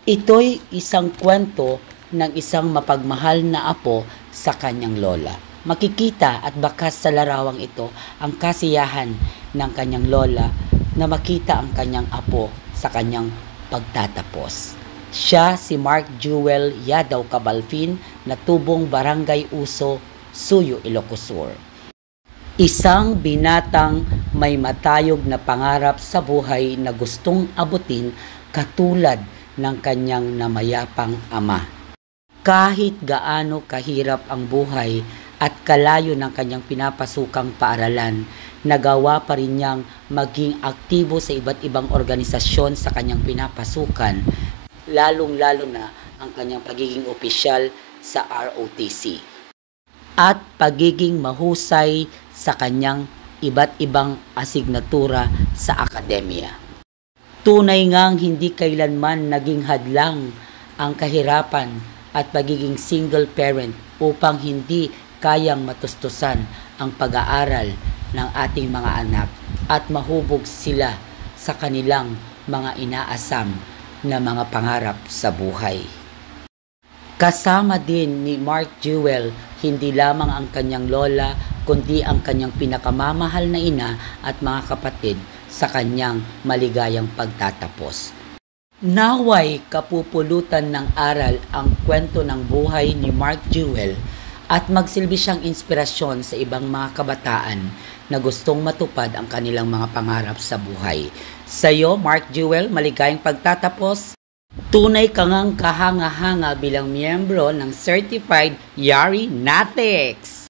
Ito'y isang kwento ng isang mapagmahal na apo sa kanyang lola. Makikita at bakas sa larawang ito ang kasiyahan ng kanyang lola na makita ang kanyang apo sa kanyang pagtatapos. Siya si Mark Jewel Yadaw Cabalfin na tubong Barangay Uso, Suyo, Ilocos Sur. Isang binatang may matayog na pangarap sa buhay na gustong abutin katulad ng kanyang namayapang ama. Kahit gaano kahirap ang buhay at kalayo ng kanyang pinapasukang paaralan, nagawa pa rin niyang maging aktibo sa iba't ibang organisasyon sa kanyang pinapasukan, lalong-lalo na ang kanyang pagiging opisyal sa ROTC at pagiging mahusay sa kanyang iba't ibang asignatura sa akademya. Tunay ngang hindi kailanman naging hadlang ang kahirapan at pagiging single parent upang hindi kayang matustusan ang pag-aaral ng ating mga anak at mahubog sila sa kanilang mga inaasam na mga pangarap sa buhay. Kasama din ni Mark Jewel hindi lamang ang kanyang lola kundi ang kanyang pinakamamahal na ina at mga kapatid sa kanyang maligayang pagtatapos. Naway kapupulutan ng aral ang kwento ng buhay ni Mark Jewel at magsilbi siyang inspirasyon sa ibang mga kabataan na gustong matupad ang kanilang mga pangarap sa buhay. Sa iyo, Mark Jewel, maligayang pagtatapos. Tunay ka ngang kahanga-hanga bilang miyembro ng Certified Yari Natics!